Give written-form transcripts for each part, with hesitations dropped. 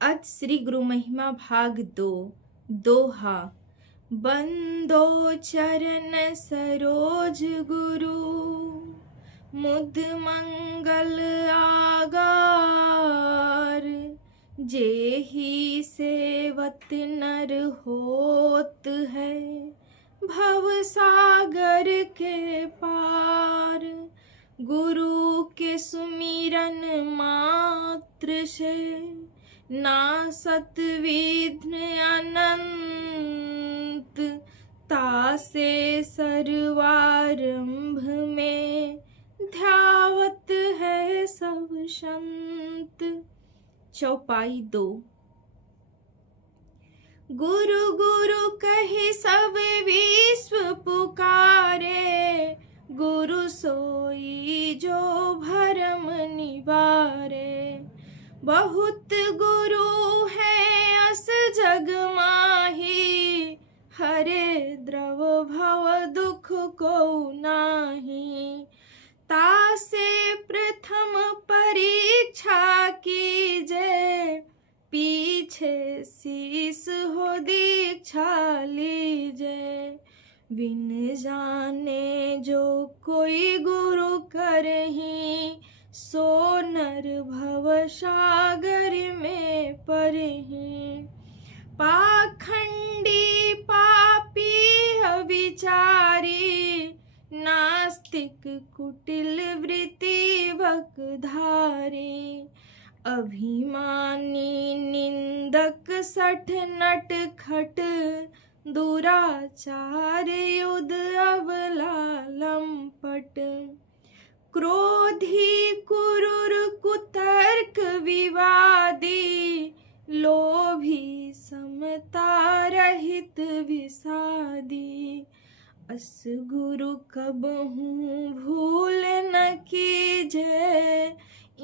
आज श्री गुरु महिमा भाग 2 दोहा। बंदो चरण सरोज गुरु, मुद मंगल आगार। जेहि सेवत नर होत है, भव सागर के पार। गुरु के सुमिरन मात्र से, नासत विघ्न अनंत। तासे सर्वारंभ में, ध्यावत है सब संत। चौपाई 2। गुरु गुरु कहि सब विश्व पुकारे, गुरु सोई जो भरम निवारे। बहुत गुरु है अस जग माही, हरे द्रव भव दुख को नाही। तासे प्रथम परीक्षा कीजे, पीछे शीस हो दीक्षा लीजे। बिन जाने जो कोई गुरु करही, सो नर भव सागर में परही। पाखंडी पापी अविचारी, नास्तिक कुटिल वृत्ति बकधारी। अभिमानी निंदक सठ नट खट, दुराचार युध अबला लंपट। क्रोधी कुरूर कुतर्क विवादी, लोभी समता रहित विषादी। अस गुरु कबहूँ भूल न कीजे,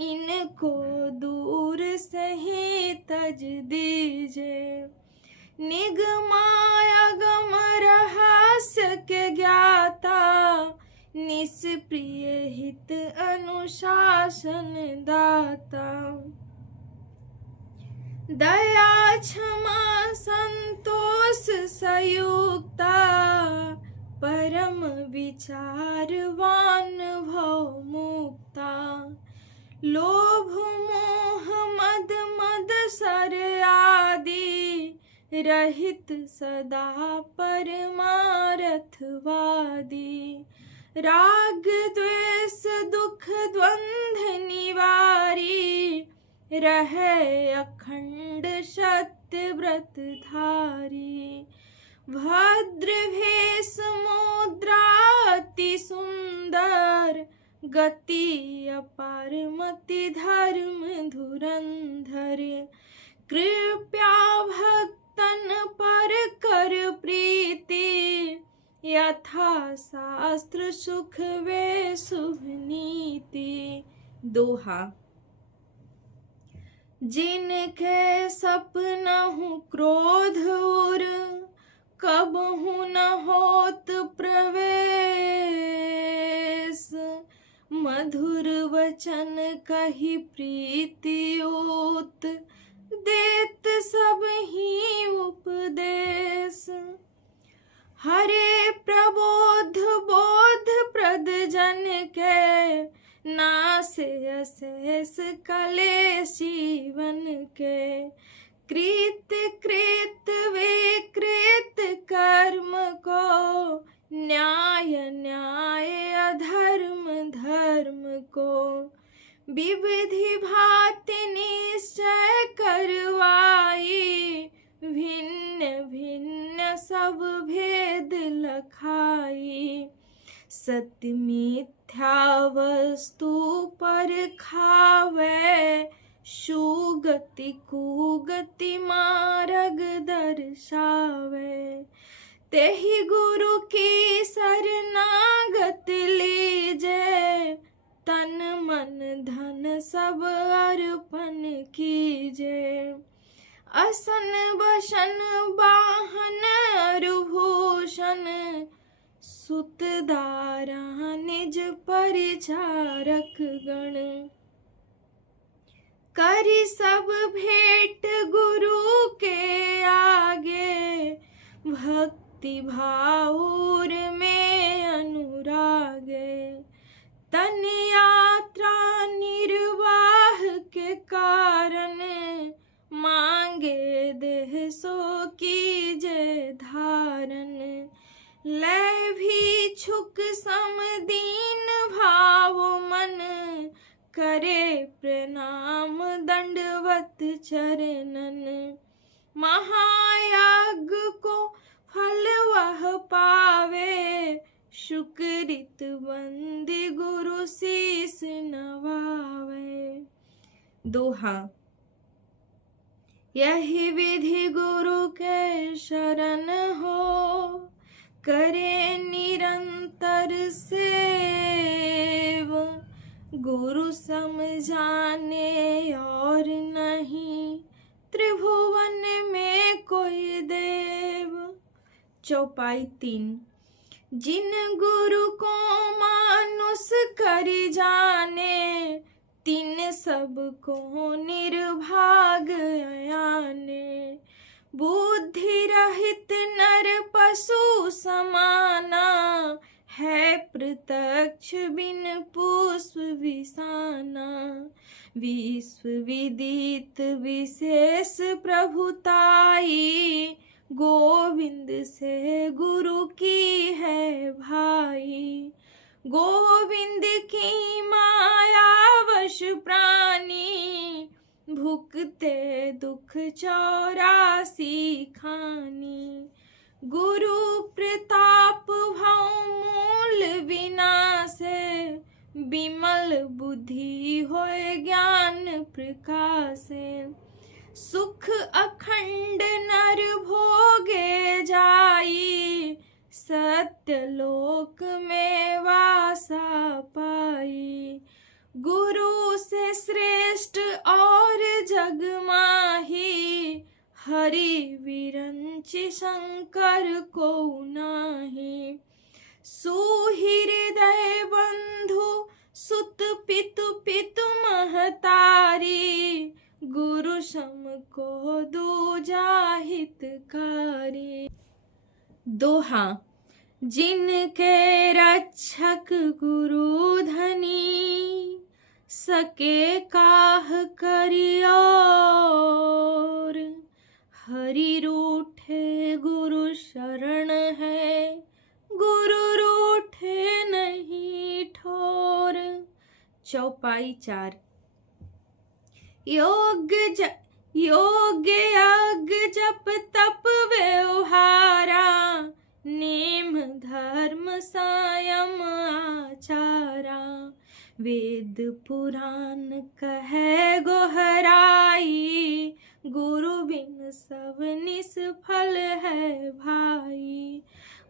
इनको दूर से ही तज दीजे। निगमागम रहस्य के ज्ञाता, निष्प्रिय हित अनुशासन दाता। दया क्षमा संतोष संयुक्ता, परम विचारवान भव मुक्ता। लोभ मोह मद मत्सर आदि, रहित सदा परमारथवादी। राग द्वेष दुख द्वंद्व निवारी, रहे अखंड सत्य व्रत धारी। भद्र भेष मुद्रा अति सुंदर, गति अपार मति धर्म धुरंधर। कृपया भक्तन पर कर प्रीति, यथा शास्त्र सुख वे शुभ नीति। दोहा। जिनके सपनहु क्रोध उर, कबहु न होत प्रवेश। मधुर वचन कहि प्रीति ओत, देत सब ही उपदेश। हरे प्रबोध बोध प्रद जन के, नासे अशेष कलेश जीवन के। कृत कृत विकृत कर्म को, न्याय न्याय अधर्म धर्म को। विविधि भांति निश्चय करवाई, भिन्न भिन्न सब भेद लखाई। सत्य मिथ्या वस्तु पर खावे, सुगति कुगति मार्ग दर्शावे। तेहि गुरु की शरणागत लीजे, तन मन धन सब अर्पण कीजे। असन बसन वाहन अरुभूषण, सुत दारा निज परिचारक गण। करि सब भेंट भक्ति भाऊर में अनुरागे, तन यात्रा निर्वाह के कारण, मांगे देह सो कीजे धारण। लय भी छुक समदीन भाव मन, करे प्रणाम दंडवत चरणन। महायज्ञ को फल वह पावे, शुक्रित बंदी गुरु शीस नवावे। दोहा। यही विधि गुरु के शरण हो, करे निरंतर सेव। गुरु समझाने और नहीं, त्रिभुवन में कोई देव। चौपाई 3। जिन गुरु को मानुष करि जाने, तिन सबको निर्भाग आने। बुद्धि रहित नर पशु समाना, है प्रत्यक्ष बिन पुष्प विसाना। विश्व विदित विशेष प्रभुताई, गोविंद से गुरु की है भाई। गोविंद की माया वश प्राणी, भुगते दुख 84 खानी। गुरु प्रताप भव मूल विनाशे, विमल बुद्धि होय ज्ञान प्रकाशे। सुख अखंड नर भोगे जाई, सत्यलोक में वासा पाई। गुरु से श्रेष्ठ और जग माही, हरि विरंचि शंकर को नाही। सुहृदय बंधु सुत पितु पितु महतारी, गुरु सम को दूजा हितकारी। दोहा। जिनके रक्षक गुरु धनी, सके काह करियोर। हरि रूठे गुरु शरण है, गुरु रूठे नहीं ठोर। चौपाई 4। योग्य यज्ञ जप तप व्यवहारा, नेम धर्म संयम आचारा। वेद पुराण कहे गोहराई, गुरु बिन सब निष्फल है भाई।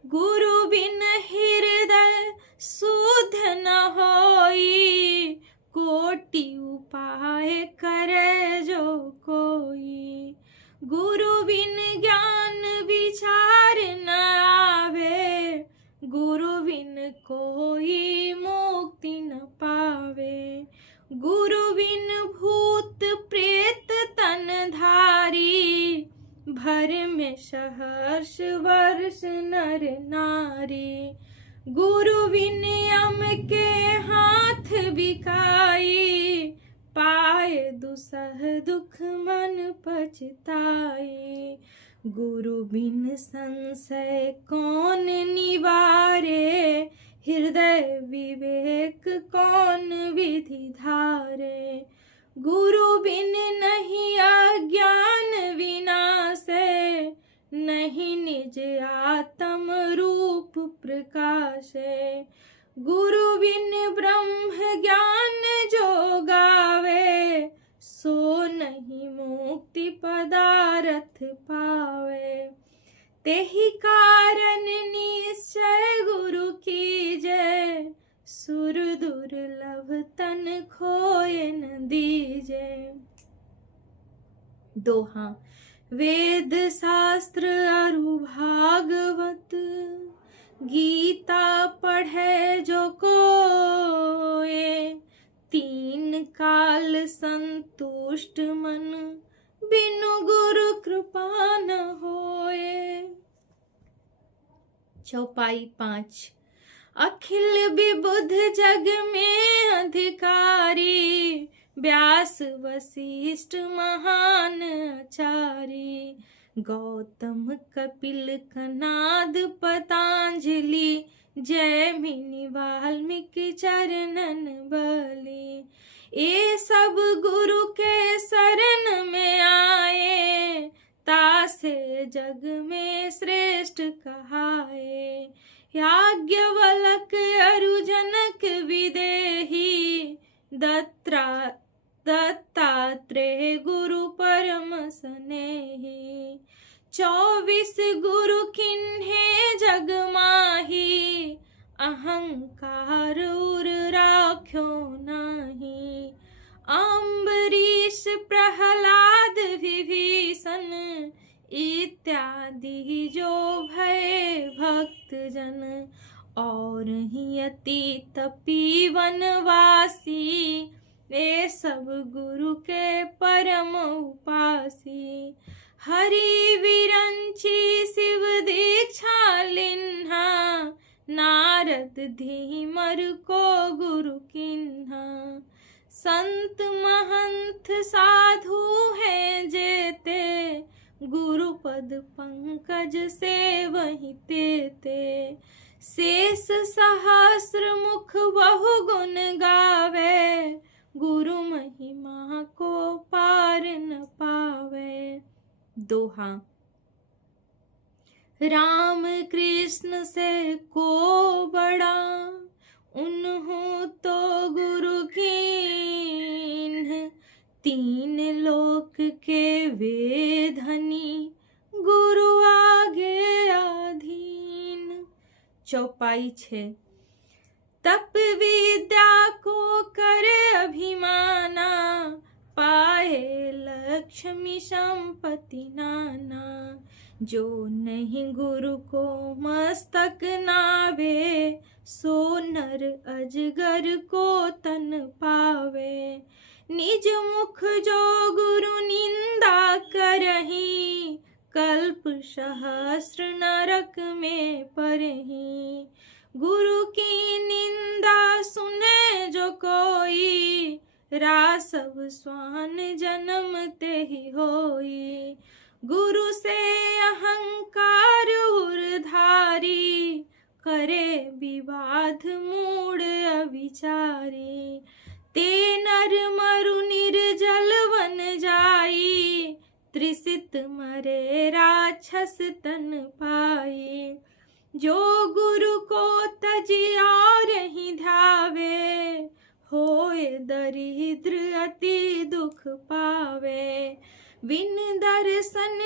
गुरु बिन हृदय शुद्ध न होई, कोटि उपाय करे जो कोई। गुरु बिन ज्ञान विचार न आवे, गुरु बिन कोई मुक्ति न पावे। गुरु बिन भूत प्रेत तन धारी, भर में सहर्ष वर्ष नर नारी। गुरु बिन यम के हाथ बिकाई, पाए दुसह दुख मन पछताई। गुरु बिन संशय कौन निवारे, हृदय विवेक कौन विधि धारे। गुरु बिन नहीं अज्ञान विनाशे, नहीं निज आत्म रूप प्रकाशे। गुरु बिन ब्रह्म ज्ञान जो गावे, सो नहीं मुक्ति पदारथ पावे। तेहि कारण निश्चय गुरु कीजे, सुर दुर्लभ तन खोए न दीजे। दोहा। वेद शास्त्र अरु भागवत, गीता पढ़े जो कोए। 3 काल संतुष्ट मन, बिनु गुरु कृपा न होए। चौपाई 5। अखिल विबुध जग में अधिकारी, व्यास वशिष्ठ महान आचार्य। गौतम कपिल कनाद पतंजलि, जैमिनी वाल्मीकि चरणन बलि। ये सब गुरु के शरण में आए, तासे जग में श्रेष्ठ कहाए। याज्ञवल्क अरु जनक विदेही, दत्तात्रेय गुरु परम स्नेही। 24 गुरु किन्हे जग माही, अहंकार उर राख्यो नाही। अम्बरीश प्रहलाद विभीषण, इत्यादि जो भय भक्त जन। और ही अति तपी वनवासी, ये सब गुरु के परम उपासी। हरि विरंची शिव दीक्षा लिन्हा, नारद धीमर को गुरु किन्हा। संत महंत साधु हैं जेते, गुरु पद पंकज से वही तेते। शेष सहस्र मुख बहु गुण गावे, गुरु महिमा को पार न पावे। दोहा। राम कृष्ण से को बड़ा, उन्हों तो गुरु कीन्ह। 3 लोक के वे धनी, गुरु आगे आधीन। चौपाई 6। तप विद्या को करे अभिमाना, पाए लक्ष्मी संपत्ति नाना। जो नहीं गुरु को मस्तक नावे, सो नर अजगर को तन पावे। निज मुख जो गुरु निंदा करही, कल्प सहस्र नरक में परही। गुरु की निंदा सुने जो कोई, रासव स्वान जन्म ते ही होई। गुरु से अहंकार उर्धारी, करे विवाद मूढ़ अविचारी। ते नर मरु निर्जल वन जाई, त्रिसित मरे राक्षस तन पाई। जो गुरु को तजिया रही ध्यावे, होए दरिद्र अति दुख पावे। बिन दर्शन